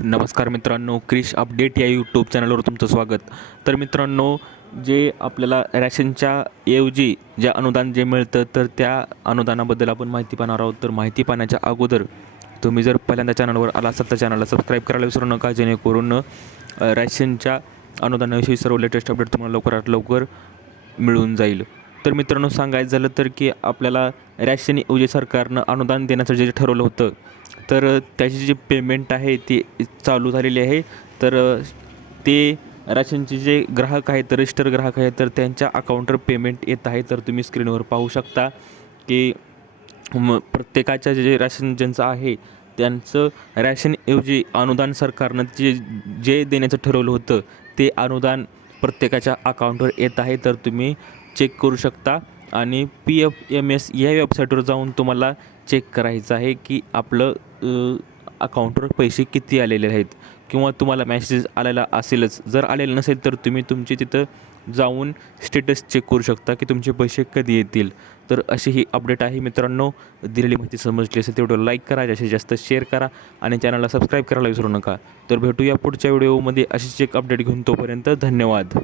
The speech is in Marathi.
नमस्कार मित्रांनो, क्रिश अपडेट या यूट्यूब चॅनलवर तुमचं स्वागत. तर मित्रांनो, जे आपल्याला रॅशनच्या ऐवजी जे अनुदान जे मिळतं तर त्या अनुदानाबद्दल आपण माहिती पाहणार आहोत. तर माहिती पाहण्याच्या अगोदर तुम्ही जर पहिल्यांदा चॅनलवर आला असाल तर चॅनलला सबस्क्राईब करायला विसरू नका, जेणेकरून रॅशनच्या अनुदानाविषयी सर्व लेटेस्ट अपडेट तुम्हाला लवकरात लवकर मिळून जाईल. तर मित्रांनो, सांगायचं झालं तर की आपल्याला रॅशन ऐवजी सरकारनं अनुदान देण्याचं जे ठरवलं होतं तर त्याची जी पेमेंट आहे ती चालू झालेली आहे. तर ते रॅशनचे जे ग्राहक आहेत, रजिस्टर ग्राहक आहेत, तर त्यांच्या अकाउंटवर पेमेंट येत आहे. तर तुम्ही स्क्रीनवर पाहू शकता की प्रत्येकाच्या जे रॅशन ज्यांचं आहे त्यांचं रॅशनऐवजी अनुदान सरकारनं जे देण्याचं ठरवलं होतं ते अनुदान प्रत्येकाच्या अकाउंटवर येत आहे. तर तुम्ही चेक करू शकता आणि PFMS या वेबसाईटवर जाऊन तुम्हाला चेक करायचं आहे की आपलं अकाउंटवर पैसे किती आलेले आहेत, किंवा तुम्हाला मॅसेज आलेला असेलच. जर आलेलं नसेल तर तुम्ही तुमची तिथं जाऊन स्टेटस चेक करू शकता की तुमचे पैसे कधी येतील. तर अशी ही अपडेट आहे मित्रांनो. दिलेली माहिती समजली असेल तेवढं लाईक करा, जास्तीत जास्त शेअर करा आणि चॅनलला सबस्क्राईब करायला विसरू नका. तर भेटूया पुढच्या व्हिडिओमध्ये अशीच एक अपडेट घेऊन. तोपर्यंत धन्यवाद.